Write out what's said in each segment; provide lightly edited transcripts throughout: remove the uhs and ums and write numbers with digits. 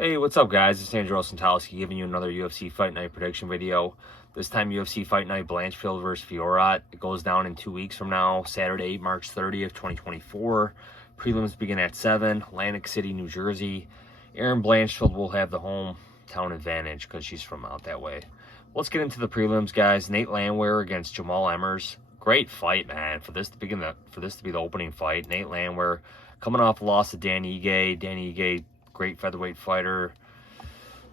Hey, what's up, guys? It's Jandiroba giving you another UFC Fight Night prediction video. This time, UFC Fight Night Blanchfield versus Fiorot. It goes down in 2 weeks from now, Saturday, March 30th, 2024. Prelims begin at 7, Atlantic City, New Jersey. Erin Blanchfield will have the hometown advantage because she's from out that way. Let's get into the prelims, guys. Nate Landwehr against Jamal Emmers. Great fight, man. For this to be the opening fight. Nate Landwehr coming off a loss to Dan Ige. Dan Ige, great featherweight fighter,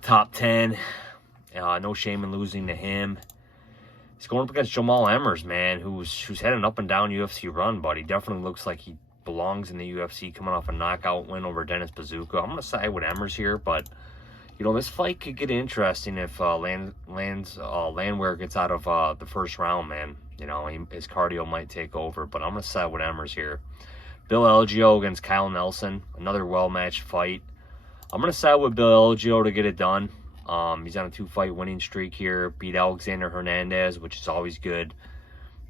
top 10. No shame in losing to him. He's going up against Jamal Emmers, man, who's had an up and down UFC run, but he definitely looks like he belongs in the UFC, coming off a knockout win over Dennis Buzukja. I'm gonna side with Emmers here, but this fight could get interesting if Landwehr gets out of the first round, man. His cardio might take over, but I'm gonna side with Emmers here. Bill Algeo against Kyle Nelson, another well-matched fight. I'm going to side with Bill Algeo to get it done. He's on a 2-fight winning streak here. Beat Alexander Hernandez, which is always good.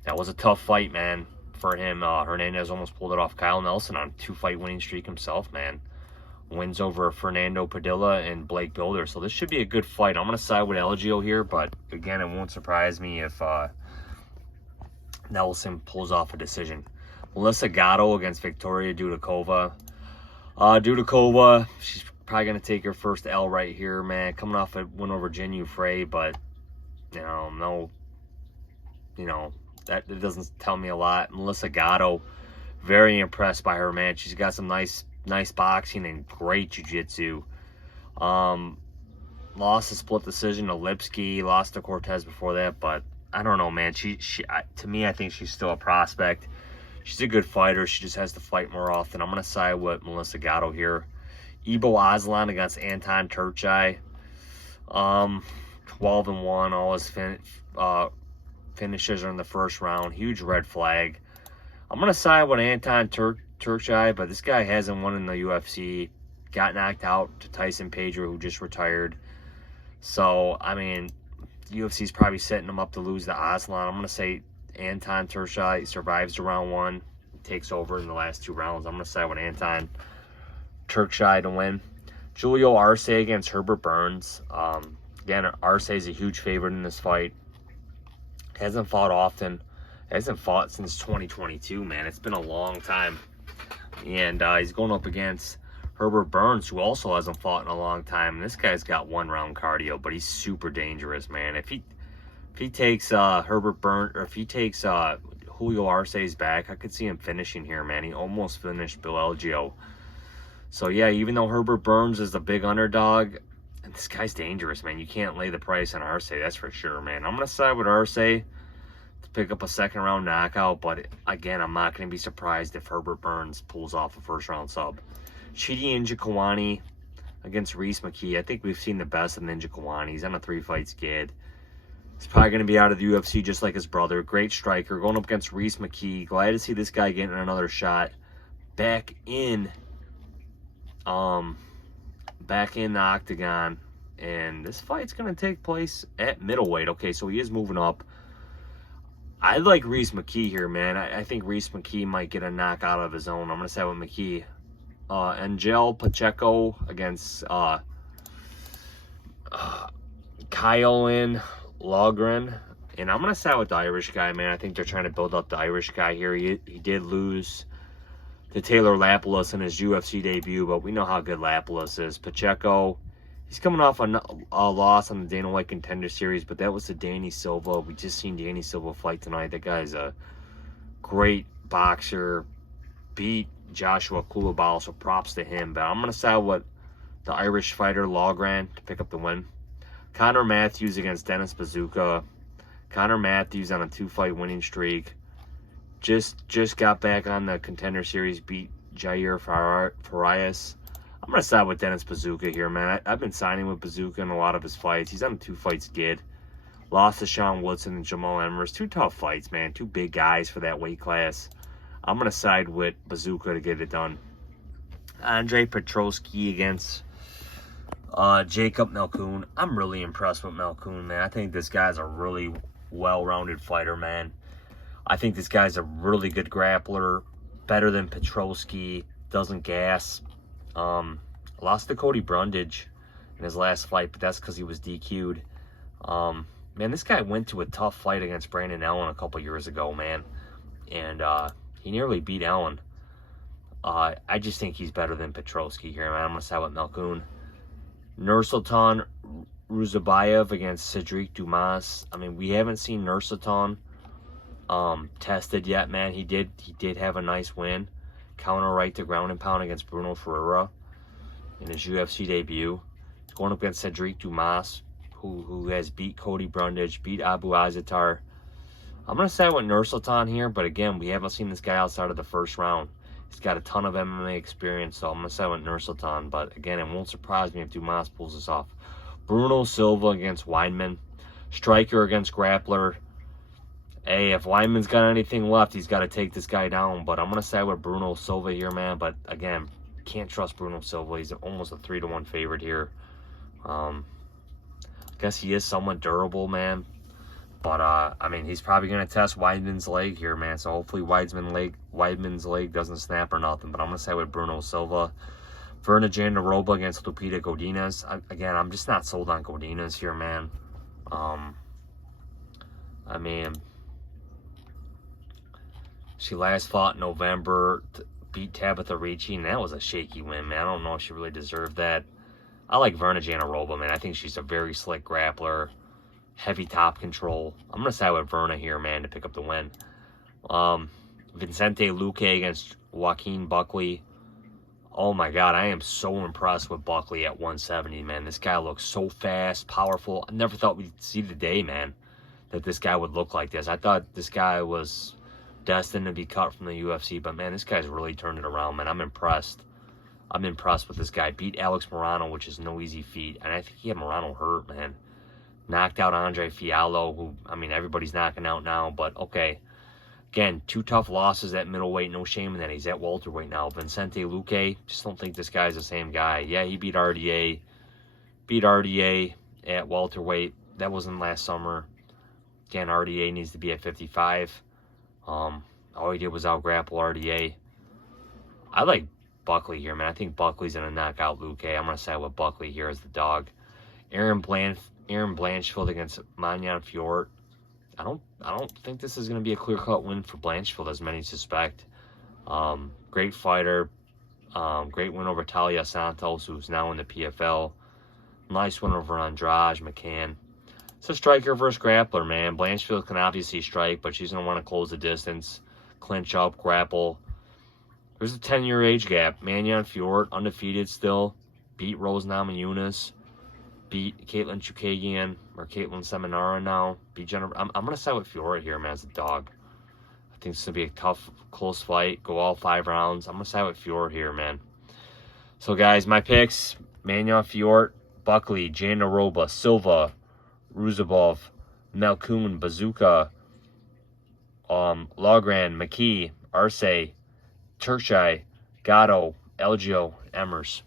That was a tough fight, man, for him. Hernandez almost pulled it off. Kyle Nelson on a 2-fight winning streak himself, man. Wins over Fernando Padilla and Blake Builder. So this should be a good fight. I'm going to side with Algeo here, but again, it won't surprise me if Nelson pulls off a decision. Melissa Gatto against Victoria Dudakova. Dudakova, she's probably going to take her first L right here, man. Coming off a win over Jinh Frey, but, that doesn't tell me a lot. Melissa Gatto, very impressed by her, man. She's got some nice boxing and great jiu-jitsu. Lost a split decision to Lipsky, lost to Cortez before that, but I don't know, man. To me, I think she's still a prospect. She's a good fighter. She just has to fight more often. I'm going to side with Melissa Gatto here. Ibo Aslan against Anton Turkalj. 12-1. All his finishes are in the first round. Huge red flag. I'm going to side with Anton Turkalj, but this guy hasn't won in the UFC. Got knocked out to Tyson Pedro, who just retired. So, I mean, the UFC's probably setting him up to lose to Aslan. I'm going to say Anton Turkalj survives to round 1, takes over in the last 2 rounds. I'm going to side with Anton Turkalj to win. Julio Arce against Herbert Burns. Again, Arce is a huge favorite in this fight. Hasn't fought often. Hasn't fought since 2022, man. It's been a long time. And he's going up against Herbert Burns, who also hasn't fought in a long time. And this guy's got 1-round cardio, but he's super dangerous, man. If he takes Herbert Burns, or if he takes Julio Arce's back, I could see him finishing here, man. He almost finished Bill Algeo. So, yeah, even though Herbert Burns is the big underdog, this guy's dangerous, man. You can't lay the price on Arce, that's for sure, man. I'm going to side with Arce to pick up a 2nd-round knockout, but, again, I'm not going to be surprised if Herbert Burns pulls off a 1st-round sub. Chidi Njokuani against McKee. I think we've seen the best of Njokuani. He's on a 3-fight skid. He's probably going to be out of the UFC just like his brother. Great striker. Going up against McKee. Glad to see this guy getting another shot back in the octagon. And this fight's going to take place at middleweight. Okay, so he is moving up. I like McKee here, man. I think McKee might get a knockout of his own. I'm going to side with McKee. Angel Pacheco against Kyle Loughran, and I'm gonna side with the Irish guy, man. I think they're trying to build up the Irish guy here. He did lose to Taylor Lapilus in his UFC debut, but we know how good Lapilus is. Pacheco, he's coming off a loss on the Dana White Contender Series, but that was to Danny Silva. We just seen Danny Silva fight tonight. That guy's a great boxer. Beat Joshua Kulabal, so props to him. But I'm gonna side with the Irish fighter Loughran to pick up the win. Connor Matthews against Dennis Buzukja. Connor Matthews on a 2-fight winning streak. Just got back on the Contender Series, beat Jair Farias. I'm going to side with Dennis Buzukja here, man. I've been signing with Buzukja in a lot of his fights. He's on a 2-fight skid. Lost to Sean Woodson and Jamal Emmers. 2 tough fights, man. 2 big guys for that weight class. I'm going to side with Buzukja to get it done. Andre Petroski against Jacob Malkoun. I'm really impressed with Malkoun, man. I think this guy's a really well-rounded fighter, man. I think this guy's a really good grappler, better than Petroski, doesn't gas. Lost to Cody Brundage. in his last fight, but that's because he was DQ'd. Man, this guy went to a tough fight against Brandon Allen a couple years ago, man. And he nearly beat Allen. I just think he's better than Petrosky here, man. I'm going to side with Malkoun. Nursultan Ruziboev against Cedric Dumas. I mean, we haven't seen Nursultan tested yet, man. He did have a nice win. Counter right to ground and pound against Bruno Ferreira in his UFC debut. He's going up against Cedric Dumas, who has beat Cody Brundage, beat Abu Azatar. I'm going to side with Nursultan here, but again, we haven't seen this guy outside of the first round. He's got a ton of MMA experience, so I'm going to side with Nursultan. But again, it won't surprise me if Dumas pulls this off. Bruno Silva against Weidman. Striker against Grappler. Hey, if Weidman's got anything left, he's got to take this guy down. But I'm going to side with Bruno Silva here, man. But again, can't trust Bruno Silva. He's almost a 3-1 favorite here. I guess he is somewhat durable, man. But, I mean, he's probably going to test Weidman's leg here, man. So hopefully Weidman's leg doesn't snap or nothing. But I'm going to side with Bruno Silva. Verna Jandiroba against Lupita Godinez. Again, I'm just not sold on Godinez here, man. I mean, she last fought in November, beat Tabitha Ricci, and that was a shaky win, man. I don't know if she really deserved that. I like Verna Jandiroba, man. I think she's a very slick grappler. Heavy top control. I'm going to side with Verna here, man, to pick up the win. Vicente Luque against Joaquin Buckley. Oh, my God. I am so impressed with Buckley at 170, man. This guy looks so fast, powerful. I never thought we'd see the day, man, that this guy would look like this. I thought this guy was destined to be cut from the UFC, but, man, this guy's really turned it around, man. I'm impressed. I'm impressed with this guy. Beat Alex Morano, which is no easy feat. And I think he had Morano hurt, man. Knocked out Andre Fiallo, who, I mean, everybody's knocking out now. But, okay. Again, 2 tough losses at middleweight. No shame in that. He's at welterweight now. Vicente Luque, just don't think this guy's the same guy. Yeah, he beat RDA. Beat RDA at welterweight. That wasn't last summer. Again, RDA needs to be at 55. All he did was out-grapple RDA. I like Buckley here, man. I think Buckley's going to knock out Luque. I'm going to side with Buckley here as the dog. Aaron Blanchfield against Manyan Fiorot. I don't think this is going to be a clear-cut win for Blanchfield, as many suspect. Great fighter. Great win over Talia Santos, who's now in the PFL. Nice win over Andrade McCann. It's a striker versus grappler, man. Blanchfield can obviously strike, but she's going to want to close the distance, clinch up, grapple. There's a 10-year age gap. Manyan Fiorot, undefeated still. Beat Rose Namajunas. Beat Caitlin Chukagian, or Caitlin Seminara now. Beat Jennifer. I'm going to side with Fiorot here, man, as a dog. I think it's going to be a tough, close fight. Go all 5 rounds. I'm going to side with Fiorot here, man. So, guys, my picks. Manyan Fiorot, Buckley, Jandiroba, Silva, Ruziboev, Malkoun, Buzukja, Loughran, McKee, Arce, Turkalj, Gatto, Algeo, Emmers.